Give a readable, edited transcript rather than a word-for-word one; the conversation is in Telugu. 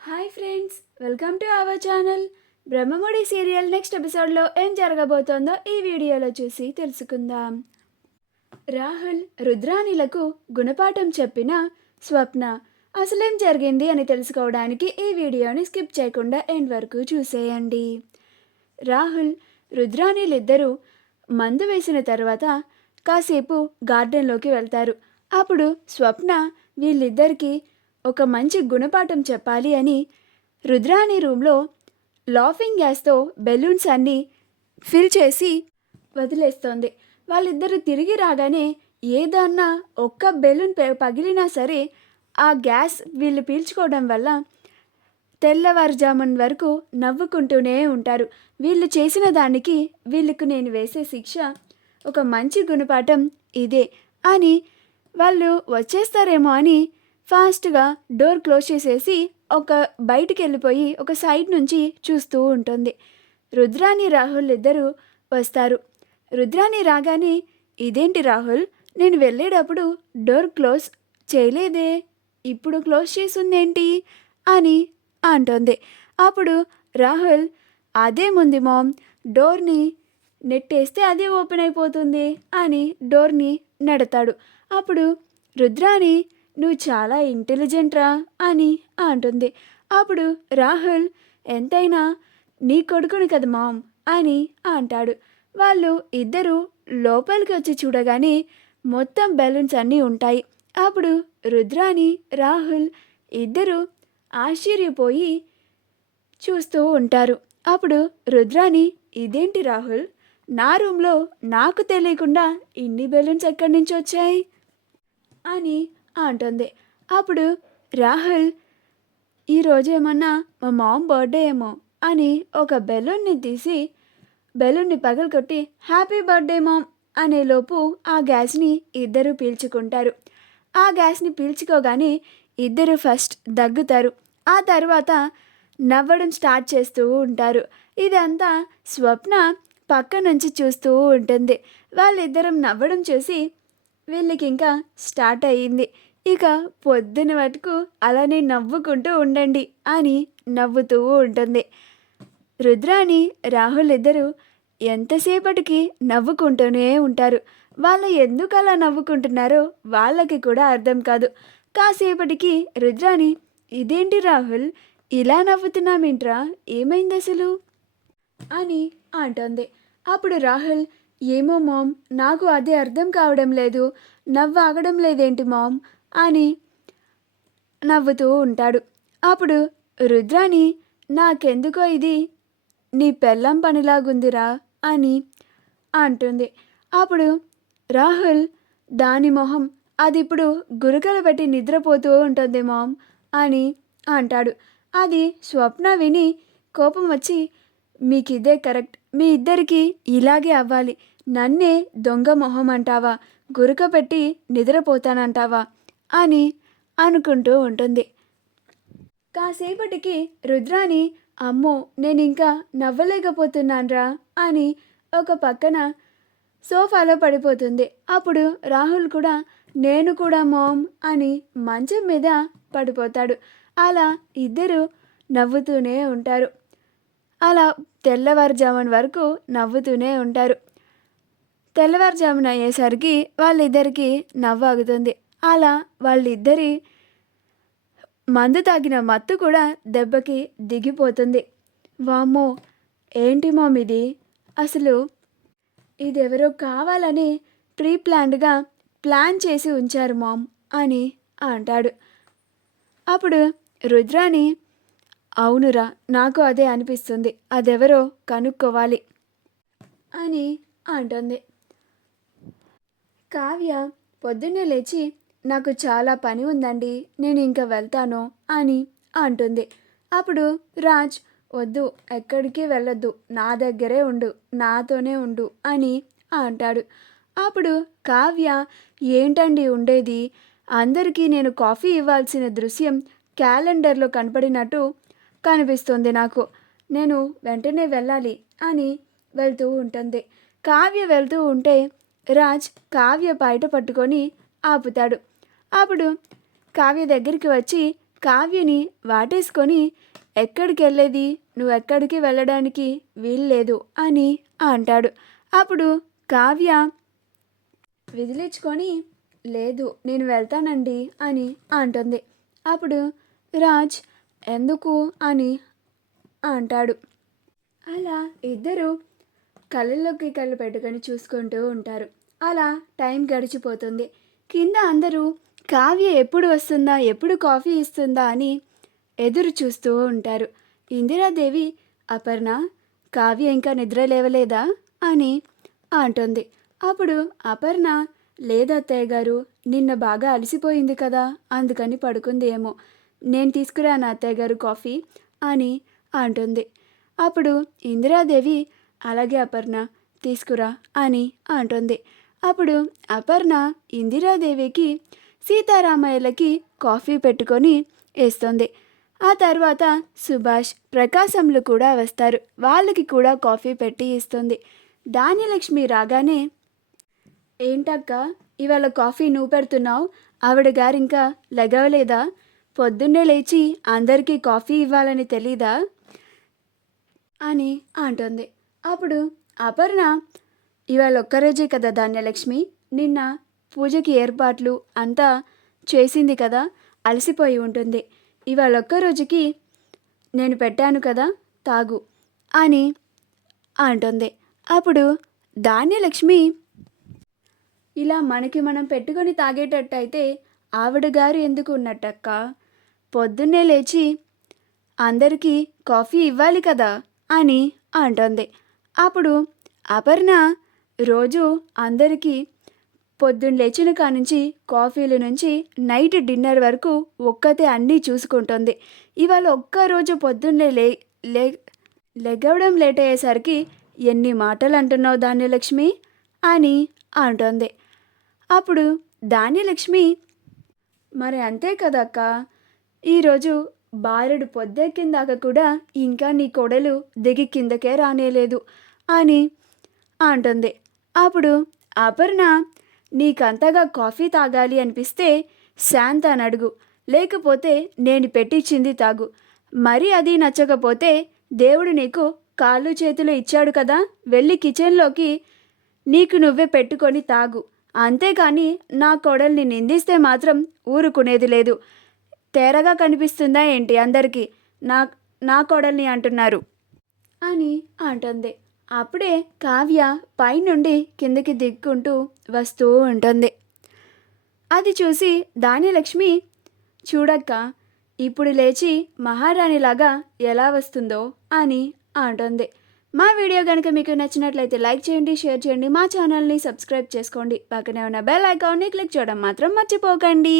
Hi friends, welcome to our channel. Brahmamudi serial next ఎపిసోడ్లో ఏం జరగబోతోందో ఈ వీడియోలో చూసి తెలుసుకుందాం. రాహుల్ రుద్రాణిలకు గుణపాఠం చెప్పిన స్వప్న అసలేం జరిగింది అని తెలుసుకోవడానికి ఈ వీడియోని స్కిప్ చేయకుండా ఎండ్ వరకు చూసేయండి. రాహుల్ రుద్రాణిలిద్దరూ మందు వేసిన తర్వాత కాసేపు గార్డెన్లోకి వెళ్తారు. అప్పుడు స్వప్న వీళ్ళిద్దరికీ ఒక మంచి గుణపాఠం చెప్పాలి అని రుద్రాణి రూమ్లో లాఫింగ్ గ్యాస్తో బెలూన్స్ అన్నీ ఫిల్ చేసి వదిలేస్తోంది. వాళ్ళిద్దరూ తిరిగి రాగానే ఏదన్నా ఒక్క బెలూన్ పగిలినా సరే ఆ గ్యాస్ వీళ్ళు పీల్చుకోవడం వల్ల తెల్లవారుజామున్ వరకు నవ్వుకుంటూనే ఉంటారు. వీళ్ళు చేసిన దానికి వీళ్ళకు నేను వేసే శిక్ష ఒక మంచి గుణపాఠం ఇదే అని వాళ్ళు వచ్చేస్తారేమో అని ఫాస్ట్గా డోర్ క్లోజ్ చేసేసి ఒక బయటికి వెళ్ళిపోయి ఒక సైడ్ నుంచి చూస్తూ ఉంటుంది. రుద్రాణి రాహుల్ ఇద్దరు వస్తారు. రుద్రాణి రాగానే, ఇదేంటి రాహుల్, నేను వెళ్ళేటప్పుడు డోర్ క్లోజ్ చేయలేదే, ఇప్పుడు క్లోజ్ చేసుందేంటి అని అంటోంది. అప్పుడు రాహుల్, అదే ముందు మామ్, డోర్ని నెట్టేస్తే అదే ఓపెన్ అయిపోతుంది అని డోర్ని నెడతాడు. అప్పుడు రుద్రాణి, నువ్వు చాలా ఇంటెలిజెంట్ రా అని అంటుంది. అప్పుడు రాహుల్, ఎంతైనా నీ కొడుకుని కదా మామ్ అని అంటాడు. వాళ్ళు ఇద్దరు లోపలికి వచ్చి చూడగానే మొత్తం బెలూన్స్ అన్నీ ఉంటాయి. అప్పుడు రుద్రాణి రాహుల్ ఇద్దరు ఆశ్చర్యపోయి చూస్తూ ఉంటారు. అప్పుడు రుద్రాణి, ఇదేంటి రాహుల్, నా రూమ్లో నాకు తెలియకుండా ఇన్ని బెలూన్స్ ఎక్కడి నుంచి వచ్చాయి అని అంటుంది. అప్పుడు రాహుల్, ఈరోజు ఏమన్నా మా మామ్ బర్త్డే ఏమో అని ఒక బెలూన్ని తీసి బెలూన్ని పగలగొట్టి హ్యాపీ బర్త్డే మామ్ అనేలోపు ఆ గ్యాస్ని ఇద్దరు పీల్చుకుంటారు. ఆ గ్యాస్ని పీల్చుకోగానే ఇద్దరు ఫస్ట్ దగ్గుతారు. ఆ తర్వాత నవ్వడం స్టార్ట్ చేస్తూ ఉంటారు. ఇదంతా స్వప్న పక్క నుంచి చూస్తూ ఉంటుంది. వాళ్ళిద్దరం నవ్వడం చూసి వీళ్ళకి ఇంకా స్టార్ట్ అయ్యింది. ఇక పొద్దున మటుకు అలానే నవ్వుకుంటూ ఉండండి అని నవ్వుతూ ఉంటుంది. రుద్రాణి రాహుల్ ఇద్దరు ఎంతసేపటికి నవ్వుకుంటూనే ఉంటారు. వాళ్ళు ఎందుకు అలా నవ్వుకుంటున్నారో వాళ్ళకి కూడా అర్థం కాదు. కాసేపటికి రుద్రాణి, ఇదేంటి రాహుల్, ఇలా నవ్వుతున్నామేంట్రా, ఏమైంది అసలు అని అంటోంది. అప్పుడు రాహుల్, ఏమో మామ్, నాకు అదే అర్థం కావడం లేదు, నవ్వు ఆగడం లేదేంటి మామ్ అని నవ్వుతూ ఉంటాడు. అప్పుడు రుద్రాణి, నాకెందుకో ఇది నీ పెళ్ళం పనిలాగుందిరా అని అంటుంది. అప్పుడు రాహుల్, దాని మొహం అది ఇప్పుడు గురకలు పెట్టి నిద్రపోతూ ఉంటుంది మామ్ అని అంటాడు. అది స్వప్న విని కోపం వచ్చి, మీకిదే కరెక్ట్, మీ ఇద్దరికీ ఇలాగే అవ్వాలి, నన్నే దొంగ మొహం అంటావా, గురక పెట్టి నిద్రపోతానంటావా అని అనుకుంటూ ఉంటుంది. కాసేపటికి రుద్రాణి, అమ్మో నేను ఇంకా నవ్వలేకపోతున్నాన్రా అని ఒక పక్కన సోఫాలో పడిపోతుంది. అప్పుడు రాహుల్ కూడా, నేను కూడా మామ్ అని మంచం మీద పడిపోతాడు. అలా ఇద్దరు నవ్వుతూనే ఉంటారు. అలా తెల్లవారుజామున వరకు నవ్వుతూనే ఉంటారు. తెల్లవారుజామున అయ్యేసరికి వాళ్ళిద్దరికీ నవ్వు ఆగుతుంది. అలా వాళ్ళిద్దరి మందు తాగిన మత్తు కూడా దెబ్బకి దిగిపోతుంది. వామ్మో, ఏంటి మామ్ ఇది, అసలు ఇదెవరో కావాలని ప్లాన్డ్గా ప్లాన్ చేసి ఉంచారు మామ్ అని అంటాడు. అప్పుడు రుద్రాణి, అవునురా, నాకు అదే అనిపిస్తుంది, అదెవరో కనుక్కోవాలి అని అంటుంది. కావ్య పొద్దున్నే లేచి, నాకు చాలా పని ఉందండి, నేను ఇంకా వెళ్తాను అని అంటుంది. అప్పుడు రాజ్, వద్దు, ఎక్కడికి వెళ్ళొద్దు, నా దగ్గరే ఉండు, నాతోనే ఉండు అని అంటాడు. అప్పుడు కావ్య, ఏంటండి ఉండేది, అందరికీ నేను కాఫీ ఇవ్వాల్సిన దృశ్యం క్యాలెండర్లో కనపడినట్టు కనిపిస్తుంది నాకు, నేను వెంటనే వెళ్ళాలి అని వెళ్తూ ఉంటుంది. కావ్య వెళ్తూ ఉంటే రాజ్ కావ్య బయట పట్టుకొని ఆపుతాడు. అప్పుడు కావ్య దగ్గరికి వచ్చి కావ్యని వాటేసుకొని ఎక్కడికి వెళ్ళేది, నువ్వెక్కడికి వెళ్ళడానికి వీల్లేదు అని అంటాడు. అప్పుడు కావ్య విదిలించుకొని లేదు నేను వెళ్తానండి అని అంటుంది. అప్పుడు రాజ్ ఎందుకు అని అంటాడు. అలా ఇద్దరు కళ్ళల్లోకి కళ్ళు పెట్టుకొని చూసుకుంటూ ఉంటారు. అలా టైం గడిచిపోతుంది. కింద అందరూ కావ్య ఎప్పుడు వస్తుందా, ఎప్పుడు కాఫీ ఇస్తుందా అని ఎదురు చూస్తూ ఉంటారు. ఇందిరాదేవి అపర్ణ, కావ్య ఇంకా నిద్ర లేవలేదా అని అంటుంది. అప్పుడు అపర్ణ లేదత్తయ్య గారు, నిన్న బాగా అలసిపోయింది కదా, అందుకని పడుకుంది ఏమో, నేను తీసుకురాను అత్తయ్య గారు కాఫీ అని అంటుంది. అప్పుడు ఇందిరాదేవి అలాగే అపర్ణ తీసుకురా అని అంటుంది. అప్పుడు అపర్ణ ఇందిరాదేవికి సీతారామయ్యలకి కాఫీ పెట్టుకొని వేస్తుంది. ఆ తర్వాత సుభాష్, ప్రకాశంలు కూడా వస్తారు. వాళ్ళకి కూడా కాఫీ పెట్టి ఇస్తుంది. ధాన్యలక్ష్మి రాగానే ఏంటక్క ఇవాళ కాఫీ నువ్వు పెడుతున్నావు, ఆవిడ గారు ఇంకా లెగవలేదా, పొద్దున్నే లేచి అందరికీ కాఫీ ఇవ్వాలని తెలీదా అని అంటుంది. అప్పుడు అపర్ణ ఇవాళ ఒక్కరోజే కదా ధాన్యలక్ష్మి, నిన్న పూజకి ఏర్పాట్లు అంతా చేసింది కదా, అలసిపోయి ఉంటుంది, ఇవాళ ఒక్కరోజుకి నేను పెట్టాను కదా తాగు అని అంటుంది. అప్పుడు ధాన్యలక్ష్మి ఇలా మనకి మనం పెట్టుకొని తాగేటట్టయితే ఆవిడ గారు ఎందుకు ఉన్నట్టక్క, పొద్దున్నే లేచి అందరికీ కాఫీ ఇవ్వాలి కదా అని అంటుంది. అప్పుడు అపర్ణ రోజు అందరికీ పొద్దున్న లేచిన కానుంచి కాఫీల నుంచి నైట్ డిన్నర్ వరకు ఒక్కతే అన్నీ చూసుకుంటుంది. ఇవాళ ఒక్కరోజు పొద్దున్నే లెగవడం లేట్ అయ్యేసరికి ఎన్ని మాటలు అంటున్నావు ధాన్యలక్ష్మి అని అంటుంది. అప్పుడు ధాన్యలక్ష్మి మరి అంతే కదక్క, ఈరోజు బారెడు పొద్దెక్కిందాక కూడా ఇంకా నీ కొడలు దిగి కిందకే రానేలేదు అని అంటుంది. అప్పుడు అపర్ణ నీకంతగా కాఫీ తాగాలి అనిపిస్తే శాంతాన్ని అడుగు, లేకపోతే నేను పెట్టించింది తాగు, మరి అది నచ్చకపోతే దేవుడు నీకు కాళ్ళు చేతులు ఇచ్చాడు కదా, వెళ్ళి కిచెన్లోకి నీకు నువ్వే పెట్టుకొని తాగు, అంతేకాని నా కోడల్ని నిందిస్తే మాత్రం ఊరుకునేది లేదు. తేరగా కనిపిస్తుందా ఏంటి అందరికీ, నా కోడల్ని అంటున్నారు అని అంటుంది. అప్పుడే కావ్య పైనుండి కిందకి దిక్కుంటూ వస్తూ ఉంటుంది. అది చూసి ధాన్యలక్ష్మి చూడక్క ఇప్పుడు లేచి మహారాణిలాగా ఎలా వస్తుందో అని అంటుంది. మా వీడియో కనుక మీకు నచ్చినట్లయితే లైక్ చేయండి, షేర్ చేయండి, మా ఛానల్ని సబ్స్క్రైబ్ చేసుకోండి, పక్కనే ఉన్న బెల్ ఐకాన్ని క్లిక్ చేయడం మాత్రం మర్చిపోకండి.